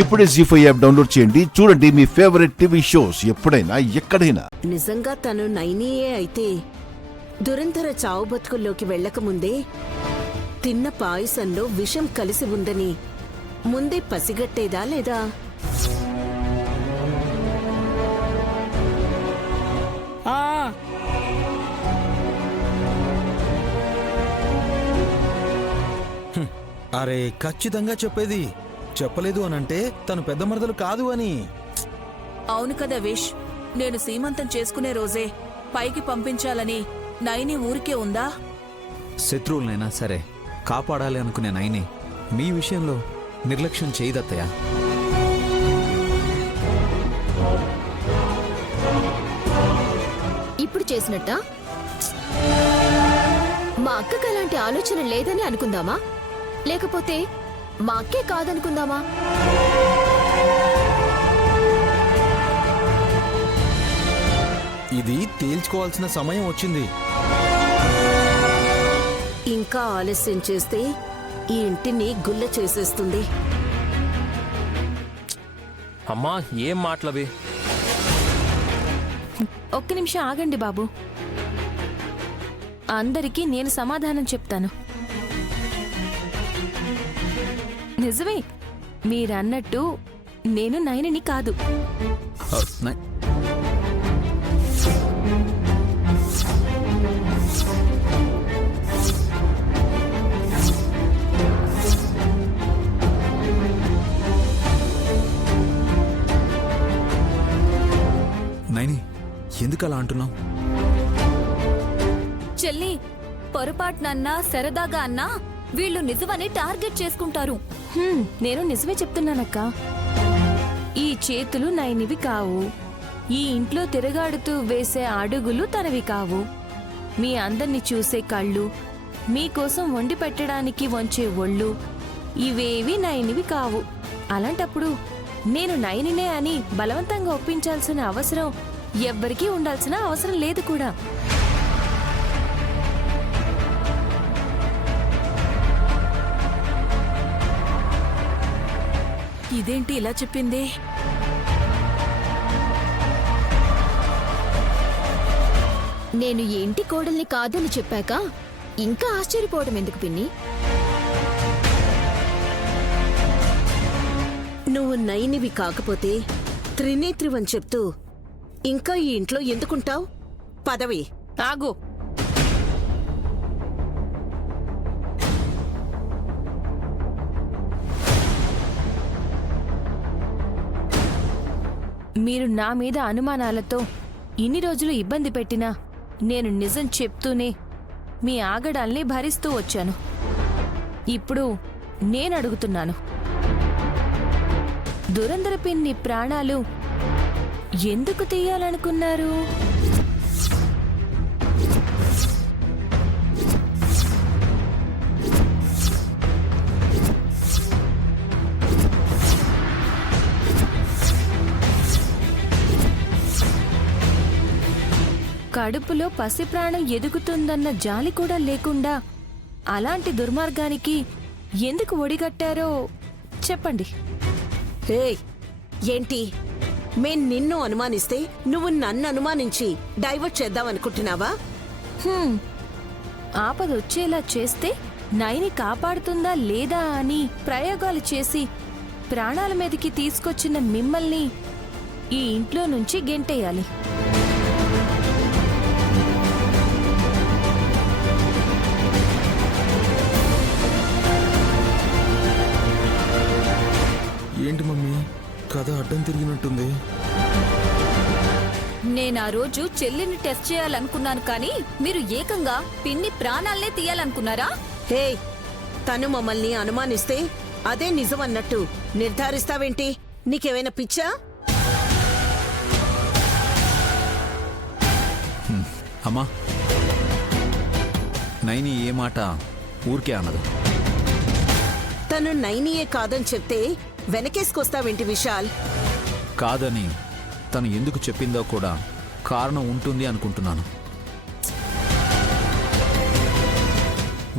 ఇప్పుడే జీ5 app download చేయండి. చూడండి మీ ఫేవరెట్ టీవీ షోస్ ఎప్పుడైనా ఎక్కడైనా. నిజంగా తను నైనియే అయితే దురంధర చావు బతుకుల్లోకి వెళ్లకముందే తిన్న పాయసంలో విషం కలిసి ఉందని ముందే పసిగట్టేదా లేదా? అరే ఖచ్చితంగా చెప్పేది. చెప్పలేదు అనంటే తను పెద్ద మరదలు కాదు అని. అవును కదా విష్, నేను సీమంతం చేసుకునే రోజే పైకి పంపించాలని నైని ఊరికే ఉందా? శత్రువులనైనా సరే కాపాడాలి అనుకునే నైని మీ విషయంలో నిర్లక్ష్యం చేయదత్తయ్య. ఇప్పుడు చేసినట్ట మా అక్కకి అలాంటి ఆలోచన లేదని అనుకుందామా, లేకపోతే మా అక్కే కాదనుకుందామా? ఇది తేల్చుకోవాల్సిన సమయం వచ్చింది. ఇంకా ఆలస్యం చేస్తే ఈ ఇంటిని గుల్ల చేసేస్తుంది. అమ్మా ఏం మాటలవి? ఒక్క నిమిషం ఆగండి బాబు, అందరికీ నేను సమాధానం చెప్తాను. నిజమే, మీరన్నట్టు నేను నైనిని కాదు. నైని ఎందుకు అలా అంటున్నావు? చెల్లి, పొరపాటునన్నా సరదాగా అన్నా వీళ్ళు నిజమని టార్గెట్ చేసుకుంటారు. నేను నిజమే చెప్తున్నానక్క. ఈ చేతులు నైనివి కావు, ఈ ఇంట్లో తిరగాడుతూ వేసే అడుగులు తనవి కావు, మీ అందర్నీ చూసే కళ్ళు, మీకోసం వండి పెట్టడానికి వంచే ఒళ్ళు ఇవేవి నైనివి కావు. అలాంటప్పుడు నేను నైనినే అని బలవంతంగా ఒప్పించాల్సిన అవసరం ఎవ్వరికీ ఉండాల్సిన అవసరం లేదు కూడా. ఇదేంటి ఇలా చెప్పింది? నేను ఈ ఇంటి కోడల్ని కాదని చెప్పాక ఇంకా ఆశ్చర్యపోవడం ఎందుకు పిన్ని? నువ్వు నైనివి కాకపోతే త్రినేత్రివని చెప్తూ ఇంకా ఈ ఇంట్లో ఎందుకుంటావు? పదవి ఆగు. మీరు నా మీద అనుమానాలతో ఇన్ని రోజులు ఇబ్బంది పెట్టినా నేను నిజం చెప్తూనే మీ ఆగడాల్ని భరిస్తూ వచ్చాను. ఇప్పుడు నేను అడుగుతున్నాను, దురంధర పిన్ని ప్రాణాలు ఎందుకు తీయాలనుకున్నారు? కడుపులో పసి ప్రాణం ఎదుగుతుందన్న జాలి కూడా లేకుండా అలాంటి దుర్మార్గానికి ఎందుకు ఒడిగట్టారో చెప్పండి. ఏంటి, మేం నిన్ను అనుమానిస్తే నువ్వు నన్ను అనుమానించి డైవర్ట్ చేద్దామనుకుంటున్నావా? ఆపదొచ్చేలా చేస్తే నైని కాపాడుతుందా లేదా అని ప్రయోగాలు చేసి ప్రాణాల మీదకి తీసుకొచ్చిన మిమ్మల్ని ఈ ఇంట్లో నుంచి గెంటేయాలి. ఏంటి మమ్మీ, కథ అడ్డం తిరిగినట్టుంది. నేను ఆ రోజు చెల్లిని టెస్ట్ చేయాలనుకున్నాను, కానీ మీరు ఏకంగా పిన్ని ప్రాణాలనే తీయాలనుకున్నారా? తను మమ్మల్ని అనుమానిస్తే అదే నిజమన్నట్టు నిర్ధారిస్తావేంటి? నీకేమైనా పిచ్చా? అమ్మా, నైని ఏ మాట ఊరికే అన్నదు. తను నైనియే కాదని చెప్తే వెనకేసుకొస్తావేంటి విశాల్? కాదని తను ఎందుకు చెప్పిందో కూడా కారణం ఉంటుంది అనుకుంటున్నాను.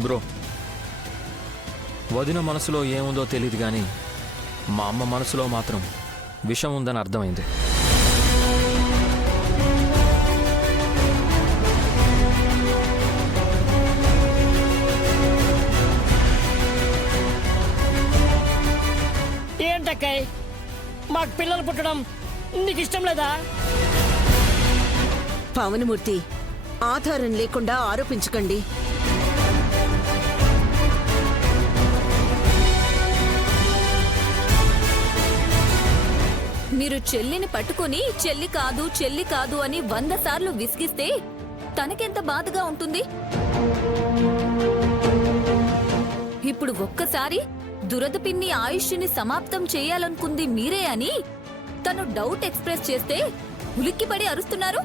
బ్రో, వదిన మనసులో ఏముందో తెలియదు గాని మా అమ్మ మనసులో మాత్రం విషం ఉందని అర్థమైంది. ఏంటక్కాయ్, మాకు పిల్లలు పుట్టడం నీకు ఇష్టం లేదా? పవనమూర్తి, ఆధారం లేకుండా ఆరోపించకండి. మీరు చెల్లిని పట్టుకొని చెల్లి కాదు అని 100 సార్లు విసిగిస్తే తనకెంత బాధగా ఉంటుంది? ఇప్పుడు ఒక్కసారి దురద పిన్ని ఆయుష్ని సమాప్తం చేయాలనుకుంది మీరే అని తను డౌట్ ఎక్స్ప్రెస్ చేస్తే ఉలిక్కిపడి అరుస్తున్నారు.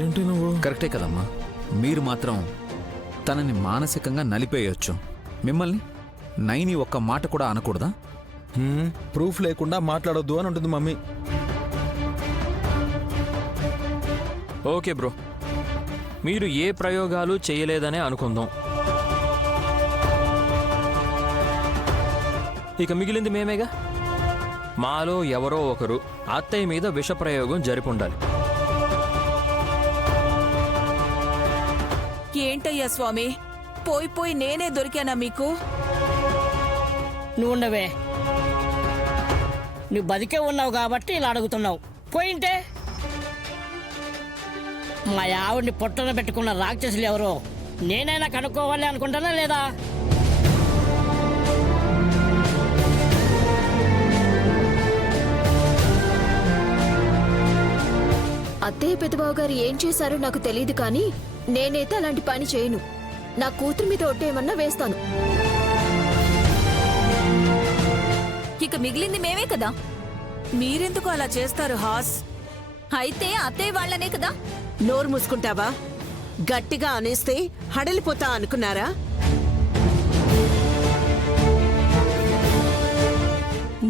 ఏంటి నువ్వు? కరెక్టే కదమ్మా. మీరు మాత్రం తనని మానసికంగా నలిపేయొచ్చు. మిమ్మల్ని నైని ఒక్క మాట కూడా అనకూడదా? ప్రూఫ్ లేకుండా మాట్లాడొద్దు అని ఉంటుంది మమ్మీ. ఓకే బ్రో, మీరు ఏ ప్రయోగాలు చేయలేదనే అనుకుందాం. ఇక మిగిలింది మేమేగా. మాలో ఎవరో ఒకరు అత్తయ్య మీద విషప్రయోగం జరిపుండాలి. ఏంటయ్యా స్వామి, పోయి నేనే దొరికానా మీకు? నువ్వు ఉండవే, నువ్వు బతికే ఉన్నావు కాబట్టి ఇలా అడుగుతున్నావు. పోయింటే మా ఆవిడ్ని పొట్టన పెట్టుకున్న రాక్షసులు ఎవరో నేనైనా కనుక్కోవాలి అనుకుంటానా లేదా? అత్తయ్య పెద్దబావు గారు ఏం చేశారో నాకు తెలియదు, కానీ నేనైతే అలాంటి పని చేయను. నా కూతురు మీద ఒట్టేయమన్నా వేస్తాను. ఇక మిగిలింది మేమే కదా. మీరెందుకు అలా చేస్తారు హాస్? అయితే అత్తయ్య వాళ్ళనే కదా. నోరు మూసుకుంటావా? గట్టిగా అనేస్తే హడలిపోతా అనుకున్నారా?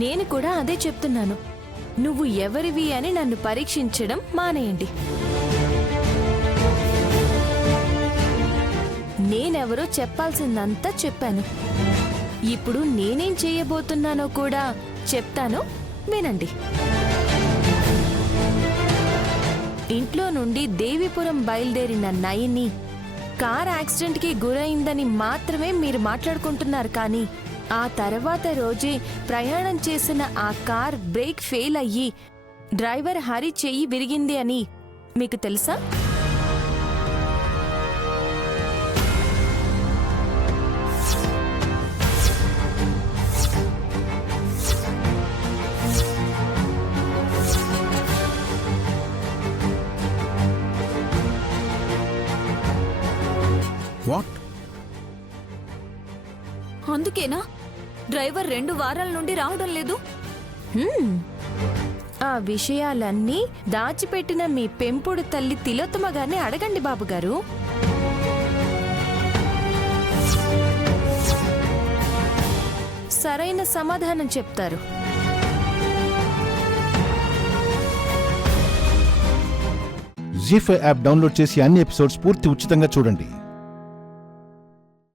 నేను కూడా అదే చెప్తున్నాను. నువ్వు ఎవరివి అని నన్ను పరీక్షించడం మానేయండి. నేనెవరో చెప్పాల్సిందంతా చెప్పాను. ఇప్పుడు నేనేం చేయబోతున్నానో కూడా చెప్తాను, వినండి. ఇంట్లో నుండి దేవీపురం బయలుదేరిన నయని కార్ యాక్సిడెంట్కి గురైందని మాత్రమే మీరు మాట్లాడుకుంటున్నారు, కానీ ఆ తర్వాత రోజే ప్రయాణం చేసిన ఆ కార్ బ్రేక్ ఫెయిల్ అయ్యి డ్రైవర్ హరి చెయ్యి విరిగింది అని మీకు తెలుసా? వాట్? అందుకేనా డ్రైవర్ 2 వారాల నుండి రావడం లేదు? ఆ విషయాలన్నీ దాచిపెట్టిన మీ పెంపుడు తల్లి తిలోత్తమ గారిని అడగండి బాబుగారు. సరైన సమాధానం చెప్తారు. జీ5 యాప్ డౌన్లోడ్ చేసి అన్ని ఎపిసోడ్స్ పూర్తి ఉచితంగా చూడండి.